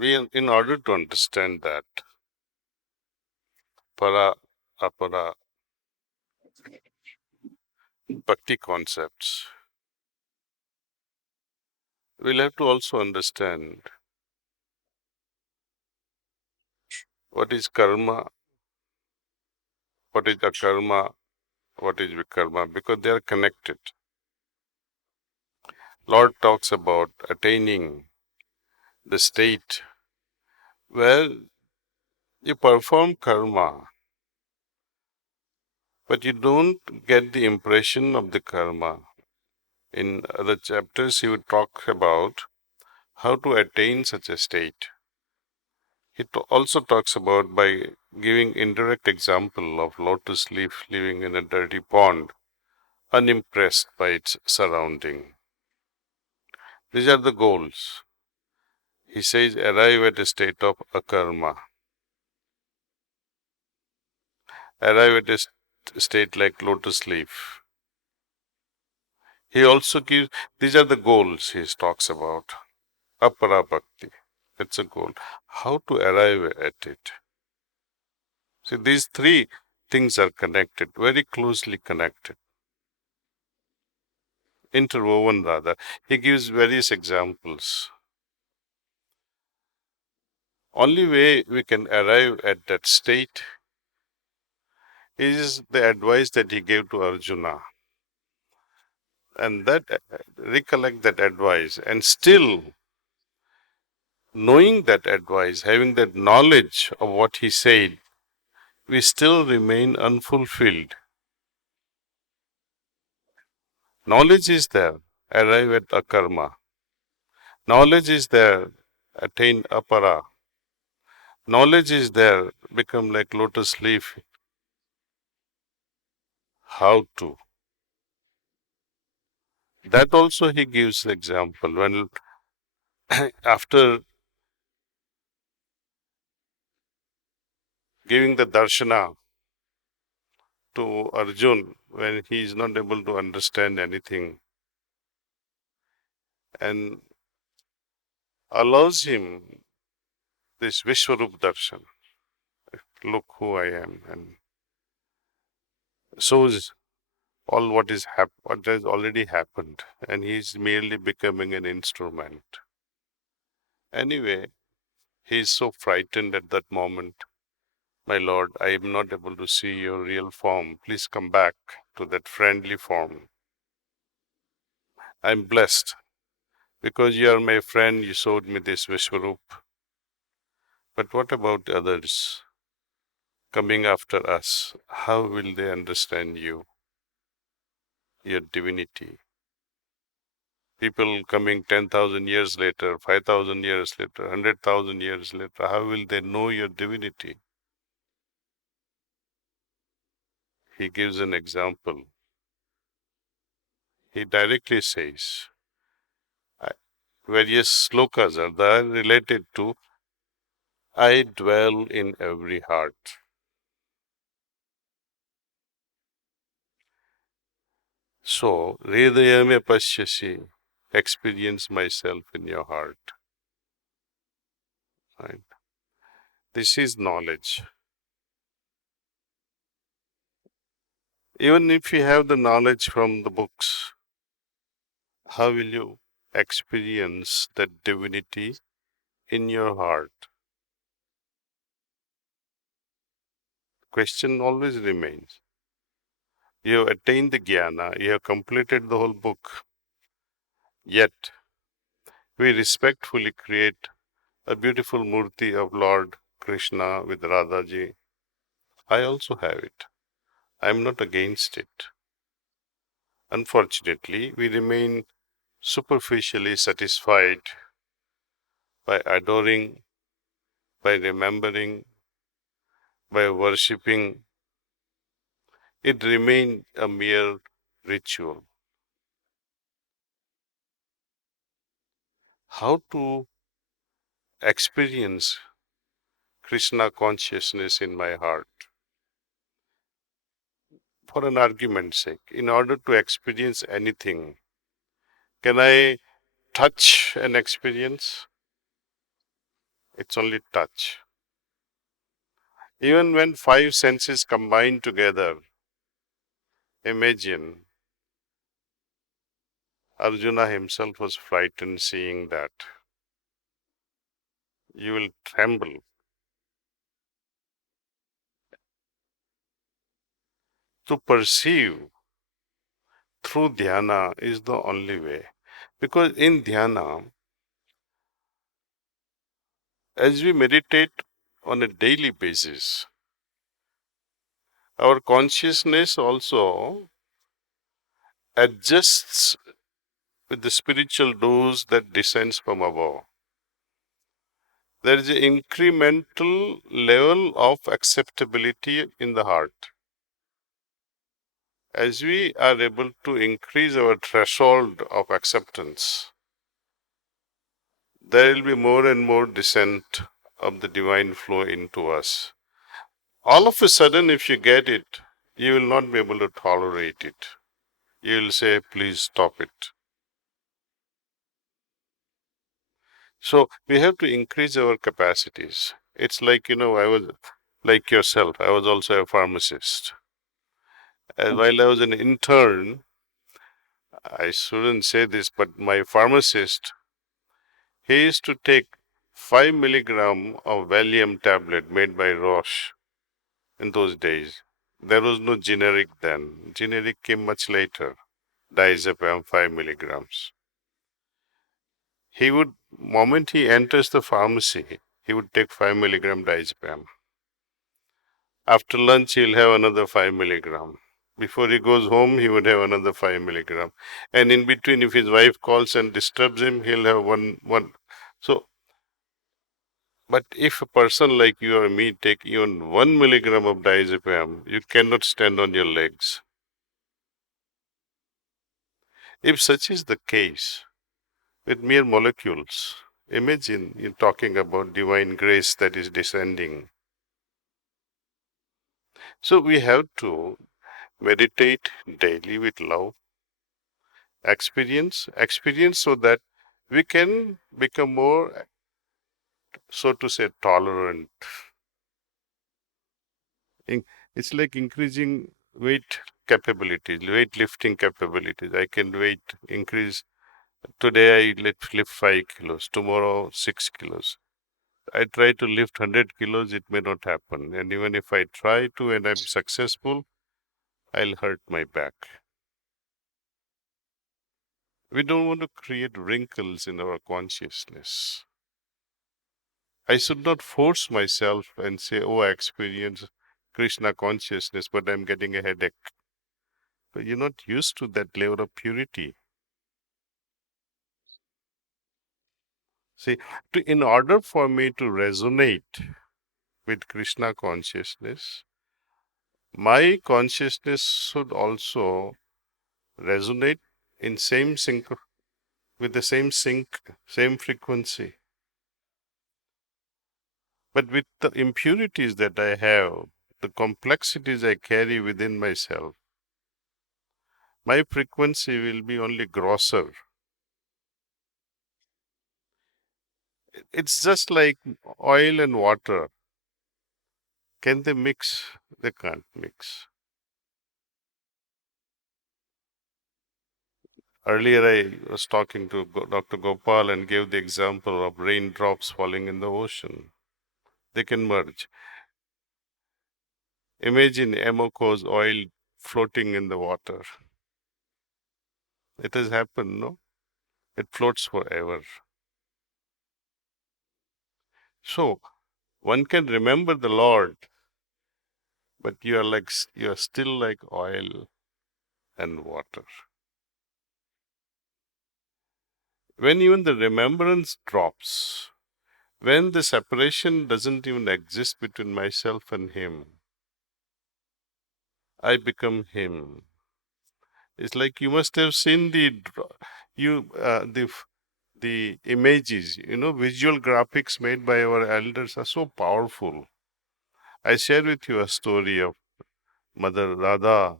in order to understand that para, apara, bhakti concepts, we'll have to also understand what is karma, what is akarma, what is vikarma, because they are connected. Lord talks about attaining the state where you perform karma, but you don't get the impression of the karma. In other chapters, he would talk about how to attain such a state. He also talks about by giving indirect example of lotus leaf living in a dirty pond, unimpressed by its surrounding. These are the goals. He says arrive at a state of akarma. Arrive at a state like lotus leaf. He also gives, these are the goals he talks about. Apara bhakti. It's a goal. How to arrive at it? See, these three things are connected, very closely connected. Interwoven rather. He gives various examples. Only way we can arrive at that state is the advice that he gave to Arjuna. And that recollect that advice and still knowing that advice, having that knowledge of what he said, we still remain unfulfilled. Knowledge is there, arrive at akarma. Knowledge is there, attain apara. Knowledge is there, become like lotus leaf. How to? That also he gives the example. When after giving the darshana to Arjun, when he is not able to understand anything, and allows him this Vishwarup darshan, look who I am, and shows all what what has already happened, and he is merely becoming an instrument. Anyway, he is so frightened at that moment. My lord, I am not able to see your real form. Please come back to that friendly form. I am blessed because you are my friend. You showed me this Vishwarup. But what about others coming after us? How will they understand you, your divinity? People coming 10,000 years later, 5,000 years later, 100,000 years later, how will they know your divinity? He gives an example. He directly says, various slokas are there related to I dwell in every heart. So, hridayame pashyasi, experience myself in your heart. Right? This is knowledge. Even if you have the knowledge from the books, how will you experience that divinity in your heart? Question always remains. You have attained the jnana, you have completed the whole book, yet we respectfully create a beautiful murti of Lord Krishna with Radhaji. I also have it. I am not against it. Unfortunately, we remain superficially satisfied by adoring, by remembering, by worshipping. It remained a mere ritual. How to experience Krishna consciousness in my heart? For an argument's sake, in order to experience anything, can I touch an experience? It's only touch. Even when five senses combine together, imagine Arjuna himself was frightened seeing that. You will tremble. To perceive through dhyana is the only way. Because in dhyana, as we meditate on a daily basis, our consciousness also adjusts with the spiritual dose that descends from above. There is an incremental level of acceptability in the heart. As we are able to increase our threshold of acceptance, there will be more and more descent of the divine flow into us. All of a sudden, if you get it, you will not be able to tolerate it. You will say, please stop it. So we have to increase our capacities. It's like, I was like yourself, I was also a pharmacist. And while I was an intern, I shouldn't say this, but my pharmacist, he used to take 5 milligram of Valium tablet made by Roche in those days. There was no generic then. Generic came much later. Diazepam 5 milligrams. He would, moment he enters the pharmacy, he would take 5 milligram diazepam. After lunch, he'll have another 5 milligram. Before he goes home, he would have another 5 milligram. And in between, if his wife calls and disturbs him, he'll have one. So, but if a person like you or me take even 1 milligram of diazepam, you cannot stand on your legs. If such is the case, with mere molecules, imagine you're talking about divine grace that is descending. So we have to meditate daily with love, experience so that we can become more, so to say, tolerant. It's like increasing weight capabilities, weight lifting capabilities. I can increase. Today I lift 5 kilos, tomorrow 6 kilos. I try to lift 100 kilos, it may not happen. And even if I try to and I'm successful, I'll hurt my back. We don't want to create wrinkles in our consciousness. I should not force myself and say, oh, I experience Krishna consciousness, but I'm getting a headache. But you're not used to that level of purity. See, in order for me to resonate with Krishna consciousness, my consciousness should also resonate in same sync with the same sync, same frequency. But with the impurities that I have, the complexities I carry within myself, my frequency will be only grosser. It's just like oil and water. Can they mix? They can't mix. Earlier, I was talking to Dr. Gopal and gave the example of raindrops falling in the ocean. They can merge. Imagine Emoco's oil floating in the water. It has happened, no? It floats forever. So, one can remember the Lord, but you are still like oil and water. When even the remembrance drops, when the separation doesn't even exist between myself and Him, I become Him. It's like you must have seen the images, visual graphics made by our elders are so powerful. I share with you a story of Mother Radha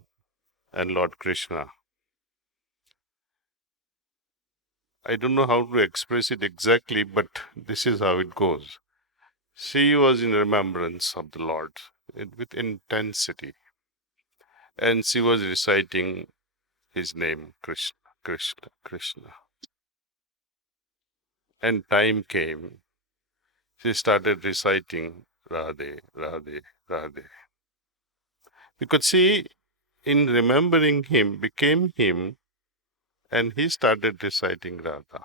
and Lord Krishna. I don't know how to express it exactly, but this is how it goes. She was in remembrance of the Lord with intensity, and she was reciting his name, Krishna, Krishna, Krishna. And time came, she started reciting Radhe, Radhe, Radhe. Because she, in remembering him, became him, and he started reciting Radha.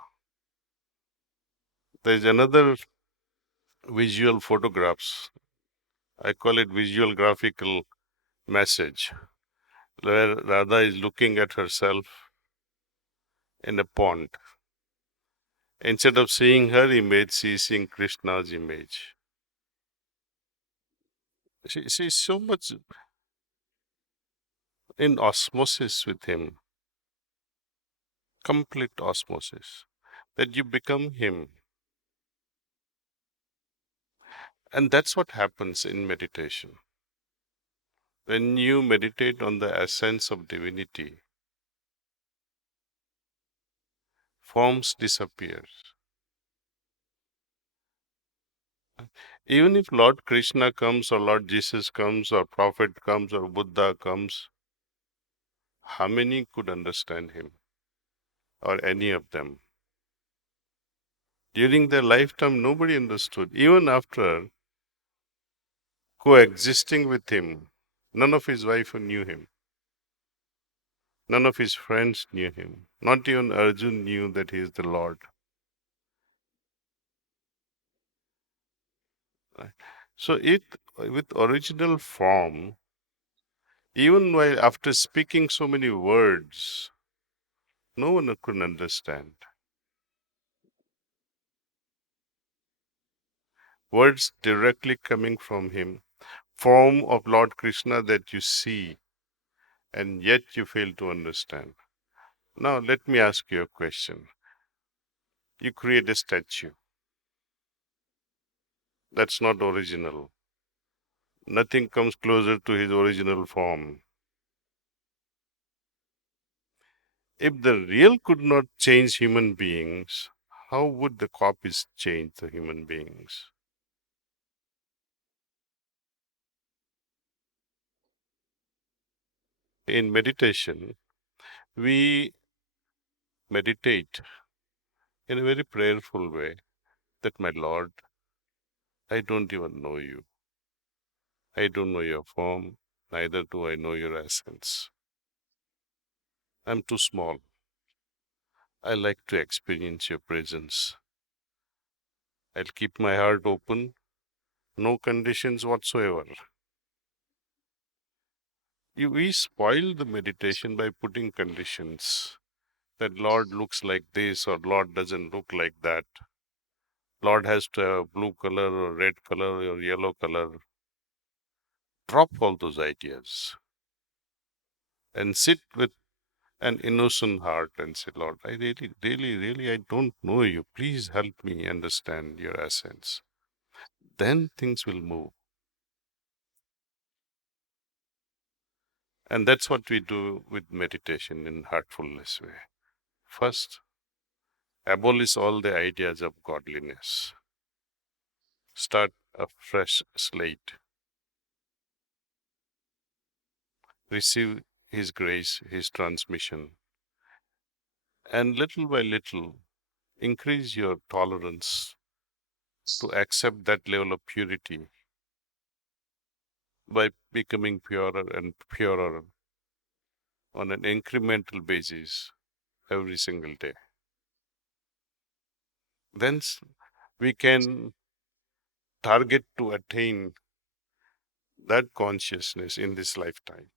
There's another visual photographs, I call it visual graphical message, where Radha is looking at herself in a pond. Instead of seeing her image, she is seeing Krishna's image. She's so much in osmosis with him, complete osmosis, that you become him. And that's what happens in meditation. When you meditate on the essence of divinity, forms disappear. Even if Lord Krishna comes or Lord Jesus comes or Prophet comes or Buddha comes, how many could understand him or any of them? During their lifetime, nobody understood. Even after coexisting with him, none of his wife knew him. None of his friends knew him. Not even Arjun knew that he is the Lord. Right? So it, with original form, even while after speaking so many words, no one could understand. Words directly coming from him, form of Lord Krishna that you see, and yet you fail to understand. Now let me ask you a question. You create a statue. That's not original. Nothing comes closer to his original form. If the real could not change human beings, how would the copies change the human beings? In meditation, we meditate in a very prayerful way that, my Lord, I don't even know you. I don't know your form, neither do I know your essence. I'm too small. I like to experience your presence. I'll keep my heart open, no conditions whatsoever. We spoil the meditation by putting conditions that Lord looks like this or Lord doesn't look like that. Lord has to have blue color or red color or yellow color. Drop all those ideas and sit with an innocent heart and say, Lord, I really, I don't know you. Please help me understand your essence. Then things will move. And that's what we do with meditation in heartfulness way. First, abolish all the ideas of godliness. Start a fresh slate. Receive His grace, His transmission, and little by little increase your tolerance to accept that level of purity by becoming purer and purer on an incremental basis every single day. Then we can target to attain that consciousness in this lifetime.